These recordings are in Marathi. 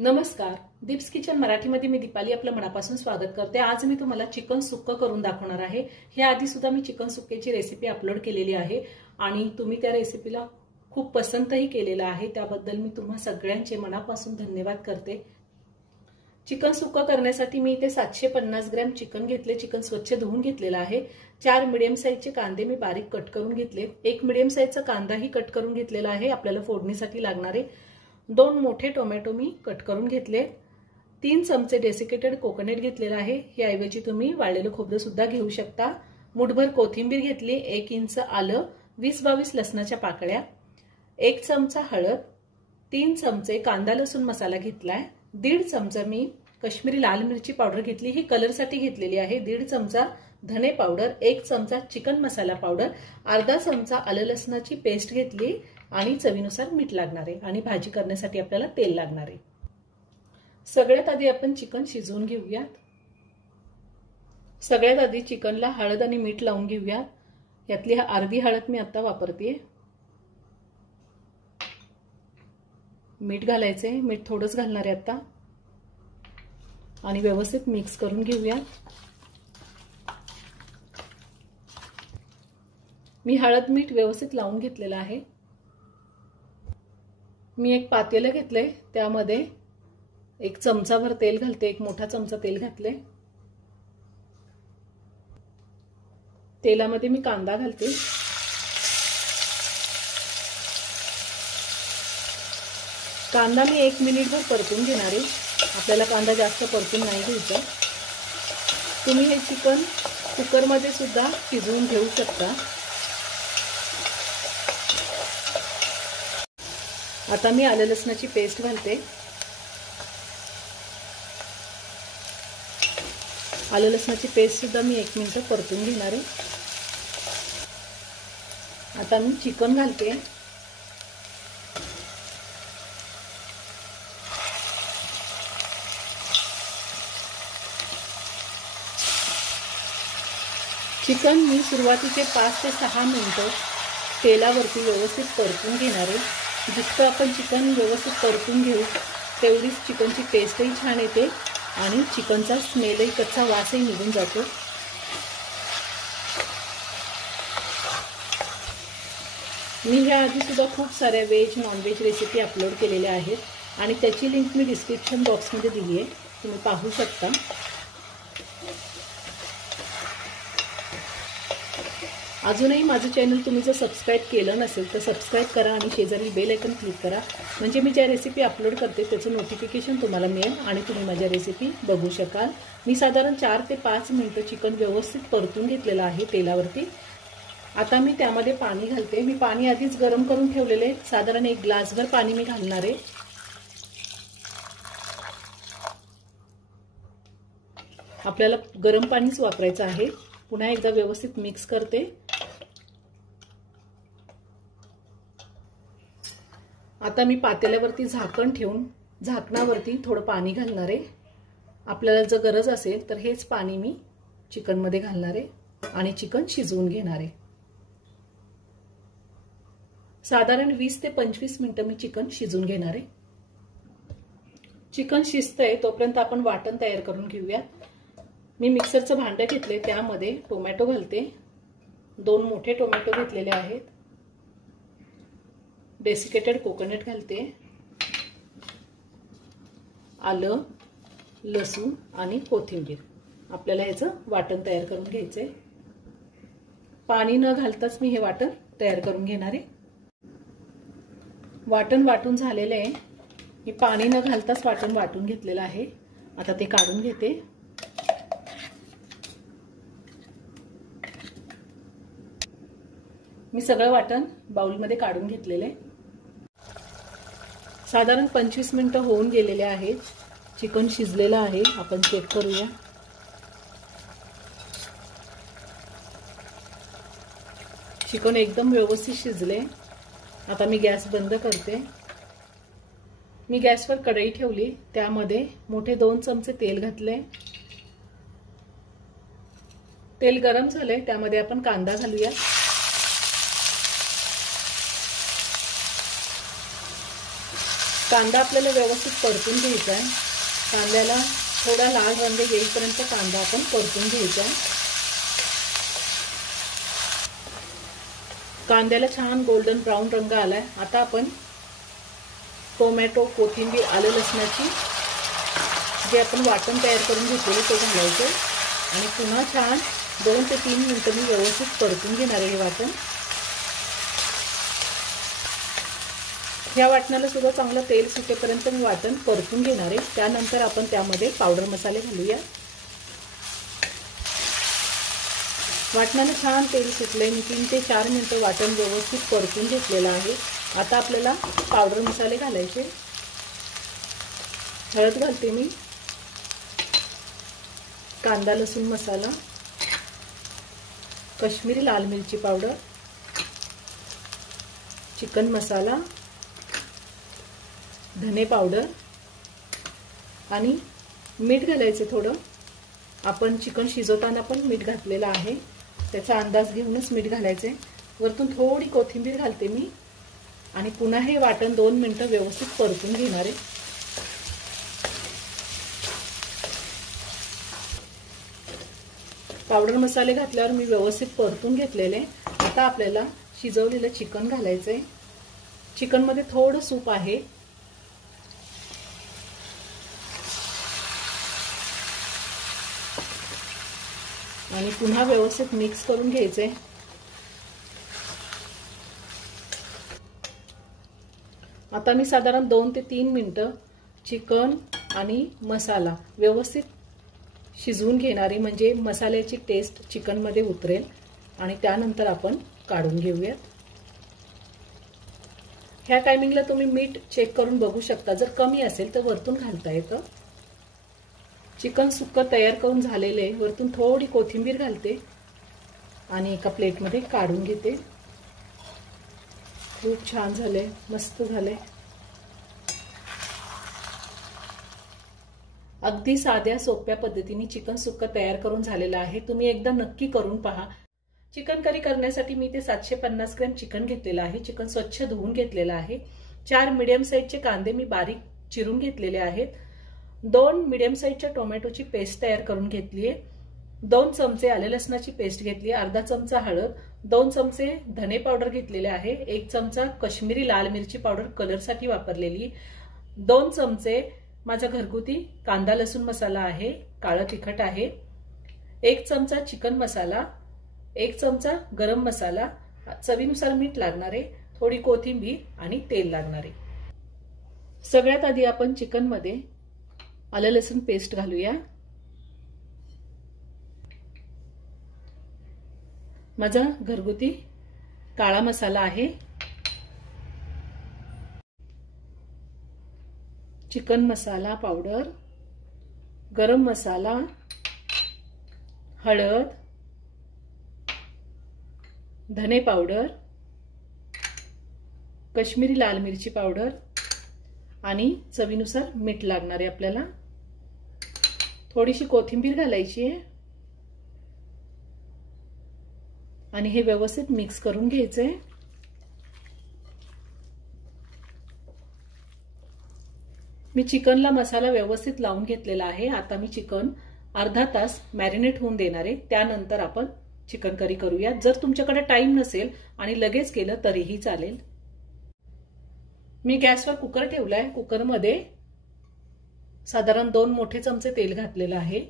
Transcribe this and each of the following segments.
नमस्कार, दीप्स किचन मराठीमध्ये मी दीपाली आपलं मनापासून स्वागत करते। आज मी तुम्हाला चिकन सुक्क करून दाखवणार आहे। हे आधी सुद्धा मी चिकन सुक्केची रेसिपी अपलोड केलेली आहे आणि तुम्ही त्या रेसिपीला खूप पसंतही केलेला आहे, त्याबद्दल मी तुम्हा सगळ्यांचे मनापासून धन्यवाद करते। चिकन सुक्क करण्यासाठी मी इथे 750 ग्रॅम चिकन घेतले। चिकन स्वच्छ धुवून घेतलेला आहे। 4 मीडियम साइजचे कांदे मी बारीक कट करून घेतले। एक मीडियम साइजचा कांदाही कट करून घेतलेला आहे आपल्याला फोडणीसाठी लागणारे। 2 मोठे टोमॅटो मी कट करून घेतले। 3 चमचे डेसिकेटेड कोकोनट घेतलेला आहे। या ऐवजी तुम्ही वाळलेलं खोबरं सुद्धा घेऊ शकता। मुठभर कोथिंबीर घेतली। 1 इंच आलं, 20-22 लसणाच्या पाकळ्या, 1 चमचा हळद, 3 चमचे कांदा लसूण मसाला घेतलाय, 1.5 चमचा मी काश्मीरी लाल मिरची पावडर घेतली, ही कलर साठी घेतलेली आहे, 1.5 चमचा धने पावडर, 1 चमचा चिकन मसाला पावडर, अर्धा चमचा आलं लसणाची पेस्ट घेतली आणि चवीनुसार मीठ लागणार आहे आणि भाजी करण्यासाठी आपल्याला तेल लागणार आहे। सगळ्यात आधी आपण चिकन शिजवून घेऊयात। सगळ्यात आधी चिकनला हळद आणि मीठ लावून घेऊयात। यातली अर्धी हळद मी आता वापरते। मीठ घालायचे, मीठ थोडंच घालणार आहे आता आणि व्यवस्थित मिक्स करून घेऊयात। मी हळद मीठ व्यवस्थित लावून घेतलेलं आहे। मी एक पातेलं घेतले, त्यामध्ये 1 चमचाभर तेल घालते। 1 मोठा चमचा तेल घातले। तेलामध्ये मी कांदा घालते। कांदा मी 1 मिनिटभर परतून घेणार आहे। आपल्याला कांदा जास्त परतून नाही घ्यायचा। तुम्ही हे चिकन कुकरमध्ये सुद्धा शिजवून घेऊ शकता। आता मी आलं लसणाची पेस्ट घालते। आलं लसणाची पेस्ट सुद्धा मी 1 मिनिट परतून घेणार आहे। आता मी चिकन घालते। चिकन मी सुरुवातीचे 5 ते 6 मिनिटं तेलावरती व्यवस्थित परतून घेणार आहे। जितकं आपण चिकन व्यवस्थित परतून घेऊ तेवढीच चिकनची टेस्टही छान येते आणि चिकनचा स्मेलही, कच्चा वासही निघून जातो। मी या आधी सुद्धा खूप साऱ्या veg non veg recipe upload केलेल्या आहेत आणि त्याची लिंक मी डिस्क्रिप्शन बॉक्समध्ये दिली आहे, तुम्ही पाहू शकता। अजूनही माझं चॅनल तुम्ही जर सबस्क्राइब केलं नसेल तर सबस्क्राइब करा आणि शेजारी बेल आयकॉन क्लिक करा, म्हणजे मी ज्या रेसिपी अपलोड करते त्याचं नोटिफिकेशन तुम्हाला मिळेल आणि तुम्ही माझ्या रेसिपी बघू शकाल। मी साधारण 4 ते 5 मिनिटं चिकन व्यवस्थित परतून घेतलेलं आहे तेलावरती। आता मी त्यामध्ये पाणी घालते। मी पाणी आधीच गरम करून ठेवलेले, साधारण 1 ग्लासभर पाणी मी घालणार आहे। आपल्याला गरम पाणीच वापरायचं आहे। पुन्हा एकदा व्यवस्थित मिक्स करते। आता मी पातेल्यावरती झाकण ठेवून झाकणावरती थोडं पाणी घालणार आहे। आपल्याला जर गरज असेल तर हेच पाणी मी चिकन मध्ये घालणार आहे आणि चिकन शिजवून घेणार आहे। साधारण 20 ते 25 मिनिटं मी चिकन शिजवून घेणार आहे। चिकन शिजतंय तोपर्यंत आपण वाटण तयार करून घेऊया। मी मिक्सरचं भांडं घेतले, त्यामध्ये टोमॅटो घालते। 2 मोठे टोमॅटो घेतलेले आहेत। डेसिकेटेड कोकोनट घालते, आलं, लसूण आणि कोथिंबीर। आपल्याला ह्याचं वाटण तयार करून घ्यायचंय। पाणी न घालताच मी हे वाटण तयार करून घेणार आहे। वाटण वाटून झालेलं आहे। मी पाणी न घालताच वाटण वाटून घेतलेलं आहे। आता ते काढून घेते। मी सगळं वाटण बाउलमध्ये काढून घेतलेले। साधारण 25 मिनिटं होऊन गेलेले आहेत। चिकन शिजलेलं आहे, आपण चेक करूया। चिकन एकदम व्यवस्थित शिजले। आता मी गॅस बंद करते। मी गॅसवर कढई ठेवली, त्यामध्ये मोठे 2 चमचे तेल घातले। तेल गरम झाले, त्यामध्ये आपण कांदा घालूया। कांदा आपल्याला व्यवस्थित परतून घ्यायचा आहे। कांद्याला थोडा लाल रंग येईपर्यंत कांदा आपण परतून घ्यायचा आहे। कांद्याला छान गोल्डन ब्राऊन रंग आलाय। आता आपण टोमॅटो, कोथिंबीर, आलं लसणाची जे आपण वाटण तयार करून घेतलेले ते घालायचे आणि पुन्हा छान 2 ते 3 मिनिटं मी व्यवस्थित परतून घेणार आहे हे वाटण। ह्या वाटणाला सुद्धा चांगलं तेल सुटेपर्यंत मी वाटण परतून घेणार आहे। त्यानंतर आपण त्यामध्ये पावडर मसाले घालूया। वाटणाला छान तेल सुटले। मी 3 ते 4 मिनिटं वाटण व्यवस्थित परतून घेतलेलं आहे। आता आपल्याला पावडर मसाले घालायचे। हळद घालते मी, कांदा लसूण मसाला, काश्मीरी लाल मिरची पावडर, चिकन मसाला, धने पावडर आणि मीठ घालायचे थोडं। आपण चिकन शिजवताना पण मीठ घातलेलं आहे, त्याचा अंदाज घेऊनच मीठ घालायचे। वरतून थोडी कोथिंबीर घालते मी आणि पुन्हा हे वाटण 2 मिनिटं व्यवस्थित परतून घेणार आहे। पावडर मसाले घातल्यावर मी व्यवस्थित परतून घेतलेले। आता आपल्याला शिजवलेलं चिकन घालायचंय। चिकन मध्ये थोडं सूप आहे। आणि पुन्हा व्यवस्थित मिक्स करून घ्यायचे। आता मी साधारण 2 ते 3 मिनिटं चिकन आणि मसाला व्यवस्थित शिजवून घेणारी, म्हणजे मसाल्याची टेस्ट चिकन मध्ये उतरेल आणि त्यानंतर आपण काढून घेऊयात। ह्या टायमिंगला तुम्ही मीठ चेक करून बघू शकता, जर कमी असेल तर वरतून घालता येतं। चिकन सुक्कं तयार करून झालेले, वरतून थोडी कोथिंबीर घालते आणि एका प्लेटमध्ये काढून घेते। खूप छान झाले, मस्त झाले। अगदी साध्या सोप्या पद्धतीने चिकन सुक्कं तयार करून झालेलं आहे। तुम्ही एकदा नक्की करून पहा। चिकन करी करण्यासाठी मी ते 750 ग्रॅम चिकन घेतलेलं आहे। चिकन स्वच्छ धुवून घेतलेलं आहे। 4 मीडियम साईजचे कांदे मी बारीक चिरून घेतलेले आहेत। 2 मीडियम साईजच्या टोमॅटोची पेस्ट तयार करून घेतली आहे। 2 चमचे आले लसणाची पेस्ट घेतली आहे। अर्धा चमचा हळद, 2 चमचे धने पावडर घेतलेले आहे। 1 चमचा काश्मीरी लाल मिरची पावडर कलरसाठी वापरलेली, 2 चमचे माझा घरगुती कांदा लसूण मसाला आहे, काळं तिखट आहे, 1 चमचा चिकन मसाला, 1 चमचा गरम मसाला, चवीनुसार मीठ लागणार आहे, थोडी कोथिंबीर आणि तेल लागणार आहे। सगळ्यात आधी आपण चिकन मध्ये आलं लसूण पेस्ट घालूया। माझा घरगुती काळा मसाला आहे, चिकन मसाला पावडर, गरम मसाला, हळद, धने पावडर, काश्मीरी लाल मिरची पावडर आणि चवीनुसार मीठ लागणार आहे आपल्याला। थोडीशी कोथिंबीर घालायची आहे आणि हे व्यवस्थित मिक्स करून घ्यायचंय। मी चिकनला मसाला व्यवस्थित लावून घेतलेला आहे। आता मी चिकन अर्धा तास मॅरिनेट होऊन देणार आहे, त्यानंतर आपण चिकन करी करूया। जर तुमच्याकडे टाइम नसेल आणि लगेच केलं तरीही चालेल। मी गॅसवर कुकर ठेवलाय। कुकरमध्ये साधारण 2 मोठे चमचे तेल घातलेलं आहे।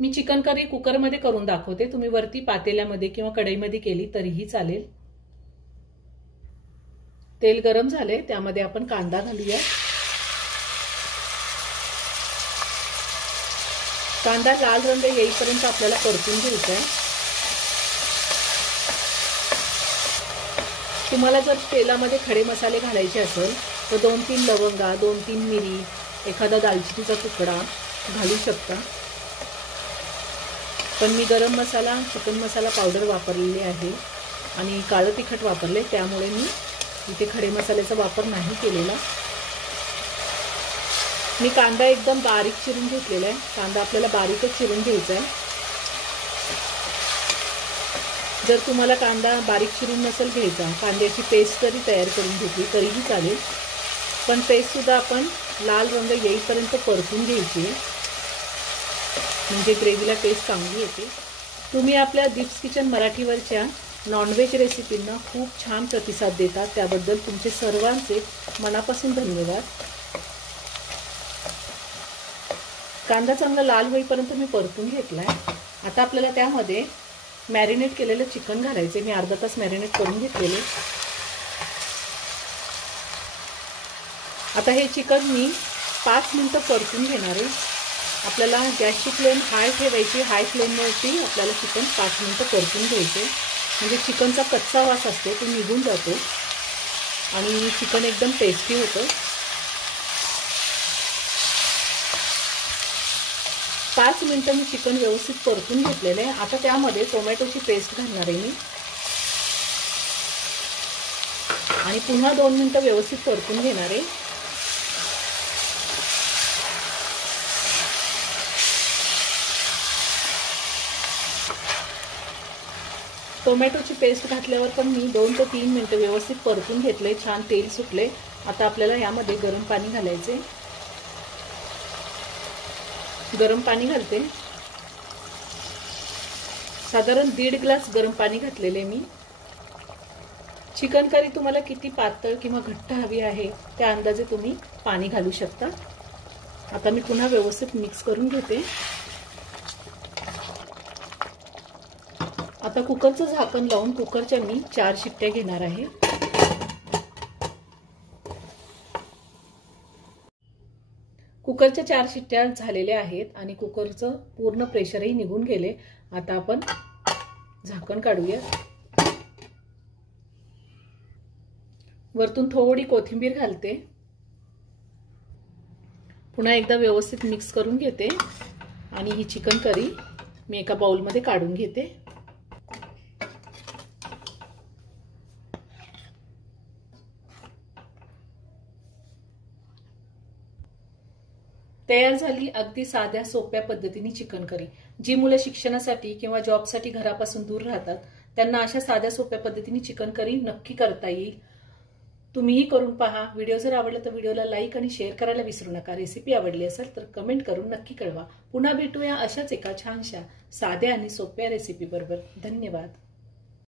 मी चिकन करी कुकरमध्ये करून दाखवते, तुम्ही वरती पातेल्यामध्ये किंवा कढईमध्ये केली तरीही चालेल। तेल गरम झाले, त्यामध्ये आपण कांदा घालूया। कांदा लाल रंग येईपर्यंत आपल्याला परतून घ्यायचा आहे। तुम्हाला जर तेलामध्ये खडे मसाले घालायचे असेल तर 2-3 लवंगा, 2-3 मिरी, एखादा दालचिनीचा तुकडा घालू शकता। पण मी गरम मसाला, चिकन मसाला पावडर वापरलेली आहे आणि काळं तिखट वापरले, त्यामुळे मी इथे खडे मसाल्याचा वापर नाही केलेला। मी कांदा एकदम बारीक चिरून घेतलेला आहे। कांदा आपल्याला बारीकच चिरून घ्यायचा आहे। जर तुम्हाला कांदा बारीक चिरून नसेल घ्यायचा, कांद्याची पेस्ट जरी तयार करून घेतली तरीही चालेल। पण पेस्ट सुद्धा आपण लाल रंग येईपर्यंत परतून घ्यायची, म्हणजे ग्रेव्हीला टेस्ट चांगली येते। तुम्ही आपल्या दीप्स किचन मराठीवरच्या नॉनव्हेज रेसिपींना खूप छान प्रतिसाद देतात, त्याबद्दल तुमचे सर्वांचे मनापासून धन्यवाद। कांदा चांगला लाल होईपर्यंत मी परतून घेतलाय। आता आपल्याला त्यामध्ये मॅरिनेट केलेलं चिकन घालायचे। मी अर्धा तास मॅरिनेट करून घेतलेले। आता हे चिकन मी 5 मिनिटं परतून घेणार आहे। आपल्याला गॅसची फ्लेम हाय ठेवायची, हाय फ्लेमवरती आपल्याला चिकन 5 मिनिटं परतून घ्यायचे, म्हणजे चिकनचा कच्चा वास असतो तो निघून जातो आणि चिकन एकदम टेस्टी होतं। 5 मिनिटं मी चिकन व्यवस्थित परतून घेतलेले आहे। आता त्यामध्ये टोमॅटोची पेस्ट घालणार आहे मी आणि पुन्हा 2 मिनिटं व्यवस्थित परतून घेणार आहे। टोमॅटोची पेस्ट घातल्यावर पण मी 2 ते 3 मिनिटं व्यवस्थित परतून घेतले, छान तेल सुटले। आता आपल्याला यामध्ये गरम पाणी घालायचे। गरम पाणी घालते, साधारण 1.5 ग्लास गरम पाणी घातलेले मी। चिकन करी तुम्हाला किती पातळ किंवा घट्ट हवी आहे त्या अंदाजे तुम्ही पाणी घालू शकता। आता मी पुन्हा व्यवस्थित मिक्स करून घेते। आता कुकरचं झाकण लावून कुकरच्या मी 4 शिट्ट्या घेणार आहे। कुकरच्या 4 शिट्ट्या झालेल्या आहेत आणि कुकरचं पूर्ण प्रेशरही निघून गेले। आता आपण झाकण काढूया। वरतून थोडी कोथिंबीर घालते, पुन्हा एकदा व्यवस्थित मिक्स करून घेते आणि ही चिकन करी मी एका बाउलमध्ये काढून घेते। तयार झाली अगदी साध्या सोप्या पद्धतीने चिकन करी। जी मुलं शिक्षणासाठी किंवा जॉबसाठी घरापासून दूर राहतात त्यांना अशा साध्या सोप्या पद्धतीने चिकन करी नक्की करता येईल। तुम्हीही करून पहा। व्हिडिओ जर आवडला तर व्हिडिओला लाईक आणि शेअर करायला विसरू नका। रेसिपी आवडली असेल तर कमेंट करून नक्की कळवा। पुन्हा भेटूया अशाच एका छानशा साध्या आणि सोप्या रेसिपी बरोबर। धन्यवाद।